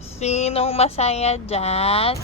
Sinong masaya dyan?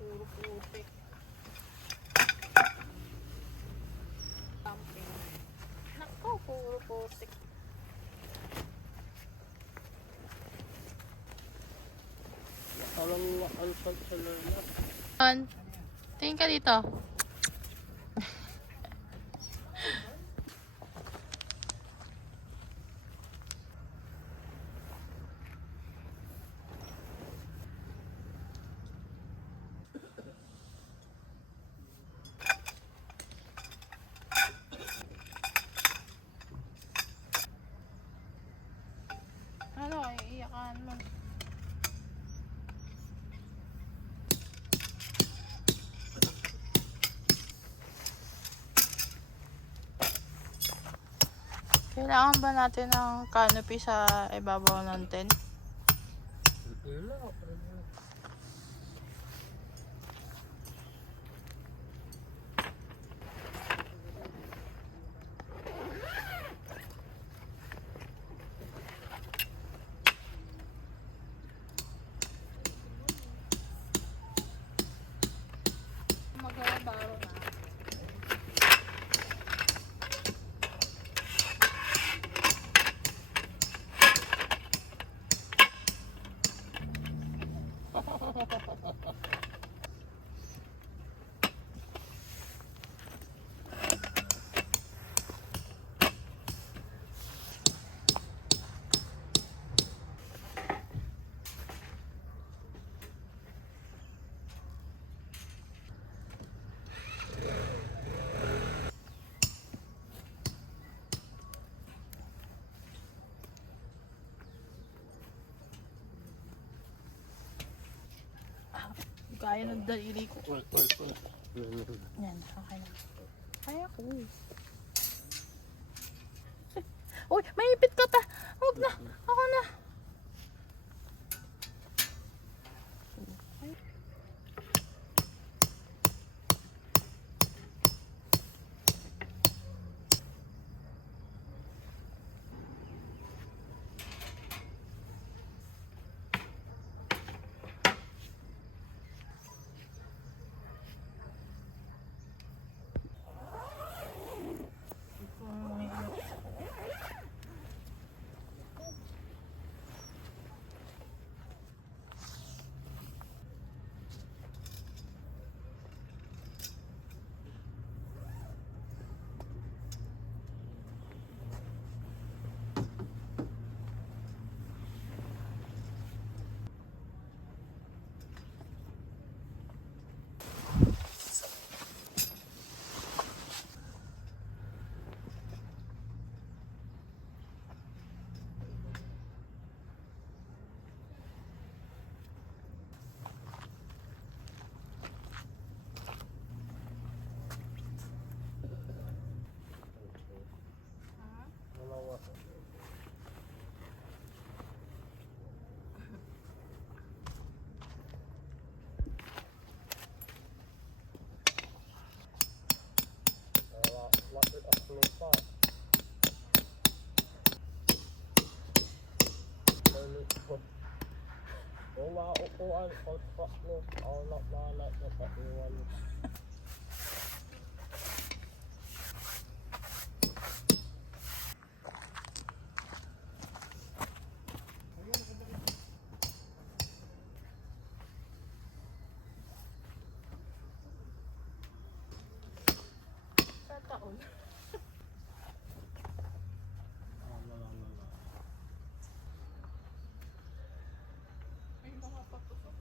Puro putik. Camping. Nako, puro putik. Tingin ka dito. Ano, iiyakan mo. Kailangan ba natin ng canopy sa ibabaw ng tent? Maglalabaro na. Kaya ng daliri ko. Yan, okay na. Kaya ko. Uy, may ipit ka ta. Huwag na. Ako na. lupa. Malipot. Kung maupuan, kontrak mo, anak malat na paiwan. Sa taon. Ay, mga patusok.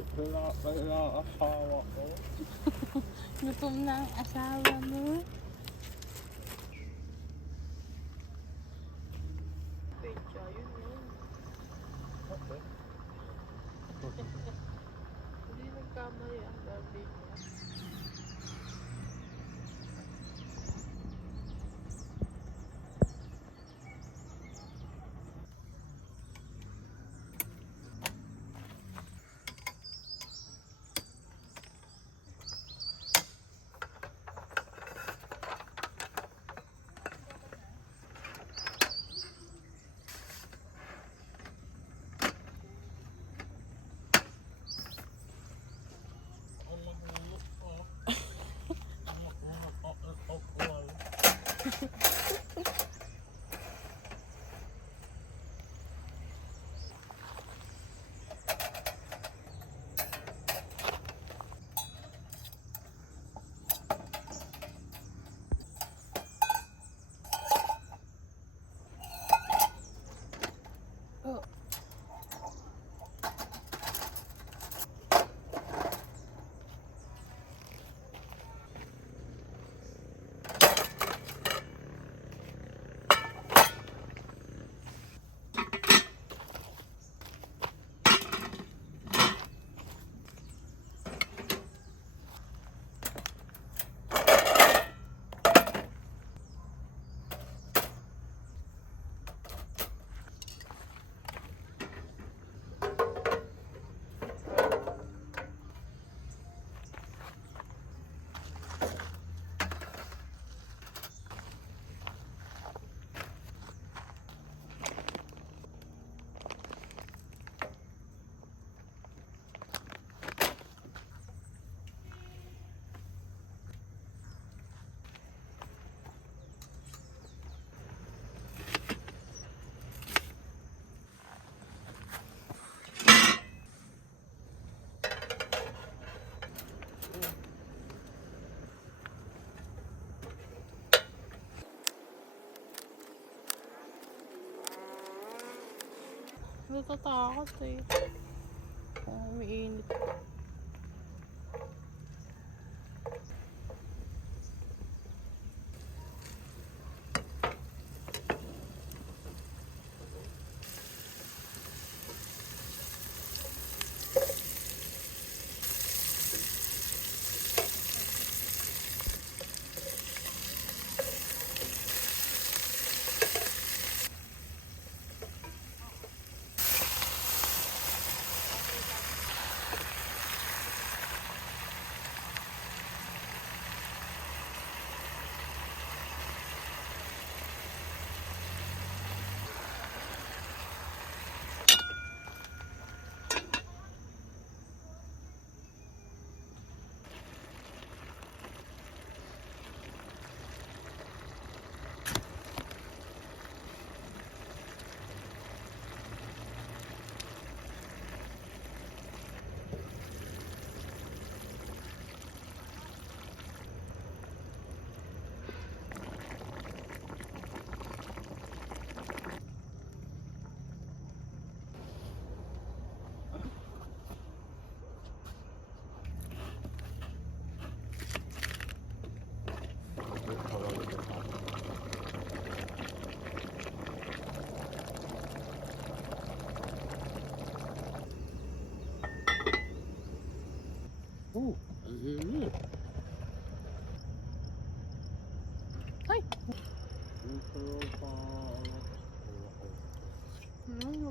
Pinaasawa ko. Gutom na ang asawa mo. Pecha, yun yun. Okay. Hindi nagkamali ang birthday niya. Oh. Natatakot eh. Umiinit. Oh, ang init. Ay! Ang sarap pa. Ano?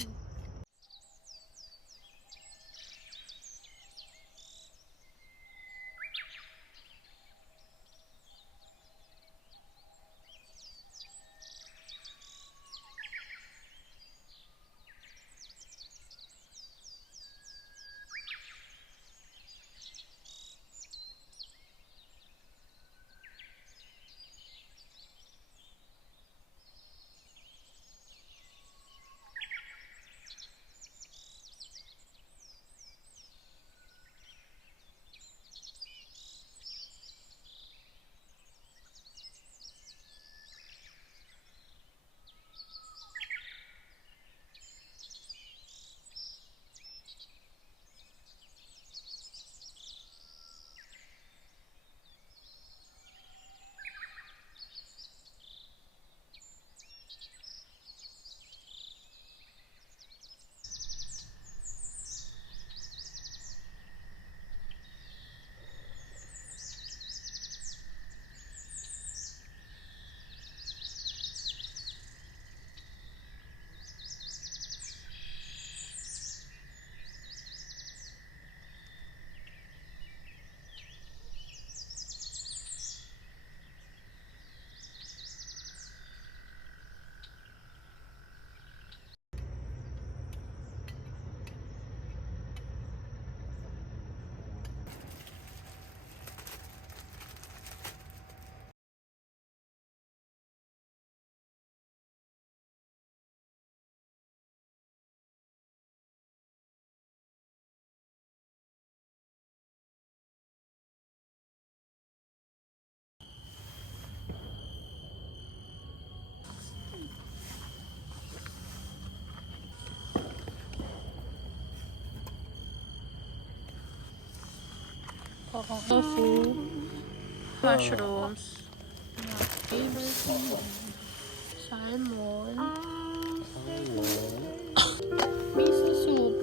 Parang tofu, mushrooms, eggs, salmon, miso soup.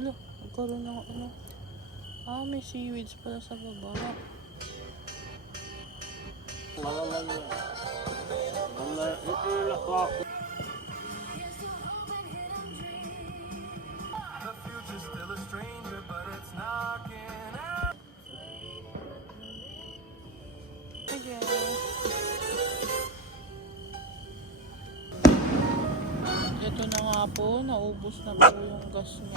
Wala, nagkaroon ng ano. May seaweeds pala sa baba. Malaman niya. Itulak ko ako. Again. Ito na nga po, naubos na po yung gas niya.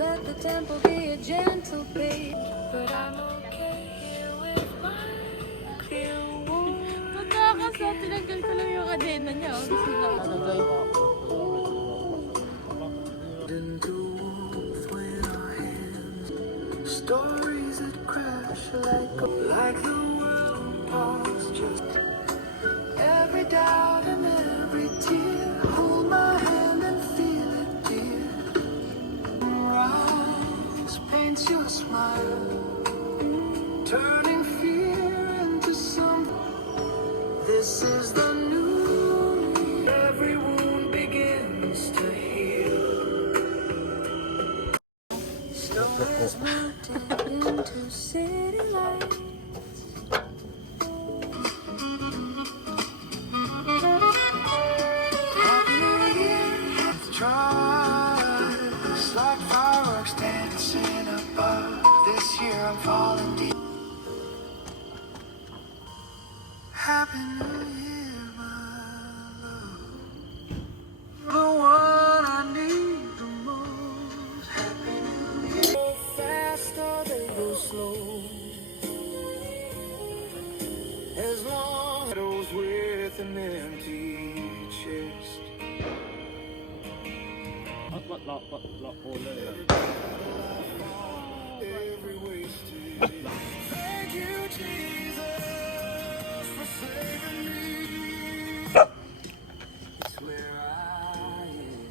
Let the temple be a gentle beat, but I'm okay here with my few wounds. Magkakasa, tinanggal ko lang yung kadena niya. Gusto na kalagay. Into warmth when our hands, stories that crash like the world paused just every doubt and every tear. Hold my hand and feel it, dear. Rise, paints your smile, turning fear into something. This is the new. Every wound begins to heal. Stories melted into city lights. Tries like fireworks dancing above. This year I'm falling deep. Happy New Year, my love. The one I need the most. Happy New Year. Go fast or they go slow. As long as those with an empty chest. What ulit. Every wasted. Thank you, Jesus, for saving me. It's where I am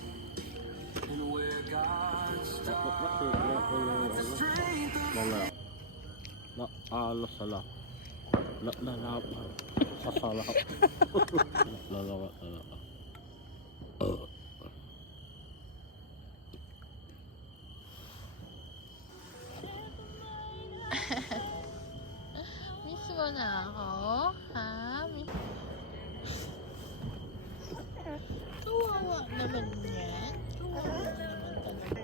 and where God starts. The strength of Alos sala. Lalap. Sasalap. Lalawat. Miss mo na ako? Ha? Miss... Kawawa naman yan. Kawawa naman talaga.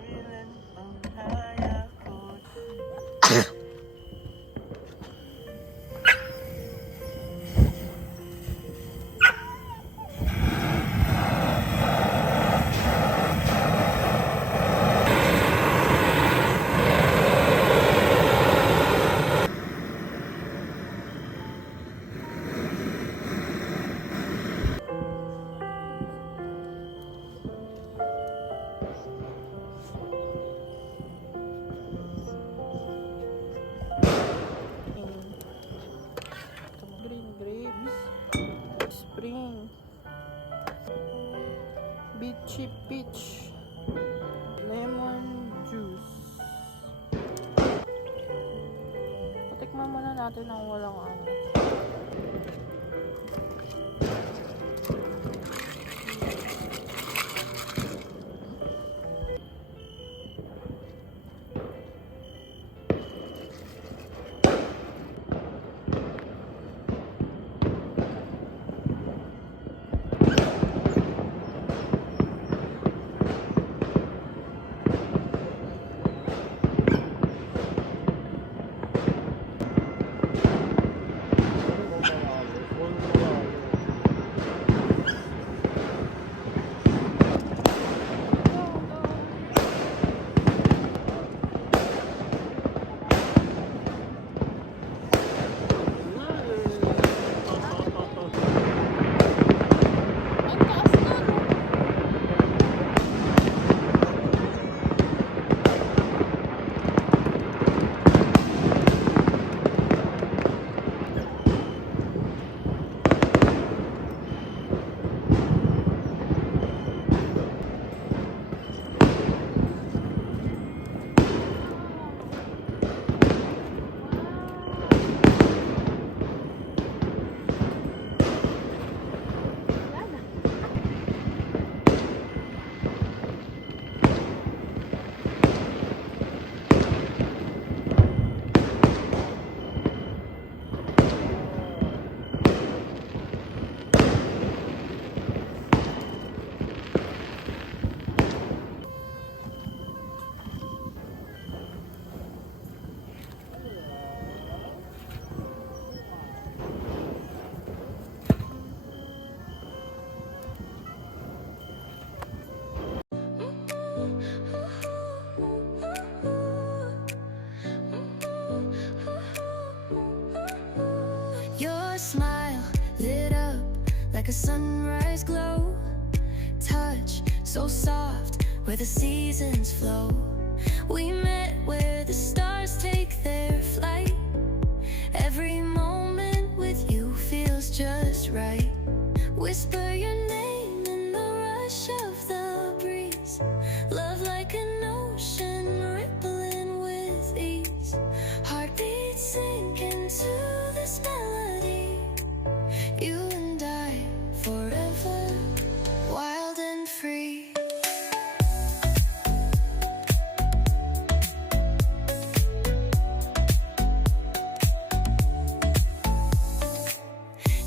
Beachy peach. Lemon juice. Patikman muna natin ang walang ano. Ang taas na, no? Your smile lit up like a sunrise glow. Touch so soft where the seasons flow. We met where the stars take their flight. Every moment with you feels just right. Whisper your name in the rush of the breeze. Love like an ocean rippling with ease. Heartbeats sink into this melody. You and I forever, wild and free.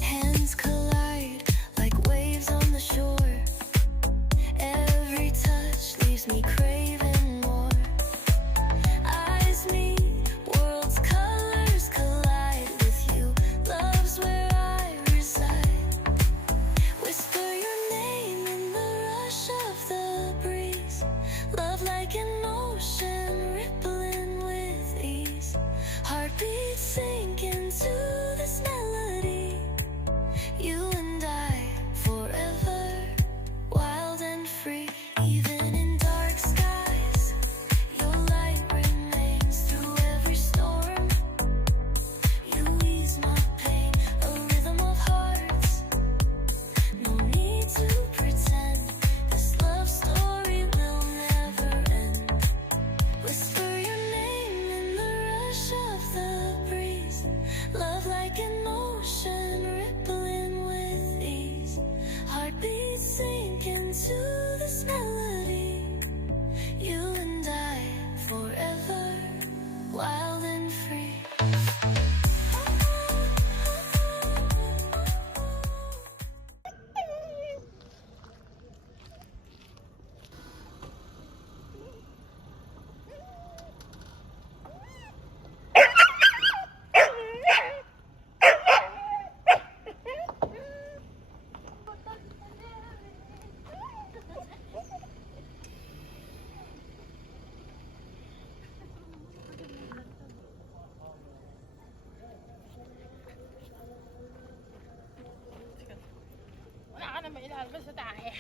Hands collide like waves on the shore. Every touch leaves me craving more. Eyes meet, worlds' colors collide with you. Love's where I reside. Whisper your name in the rush of the breeze. Love like an ocean rippling with ease. Heartbeats sink into this melody. You and I forever, wild and free. Even in dark skies, your light remains through every storm. You ease my pain, a rhythm of hearts. No need to pretend, this love story will never end. Whisper your name in the rush of the breeze. Love like an ocean rippling with ease. Heartbeats sink into this melody. You and I forever, wild and free. Wala ka na mailalabas sa tae.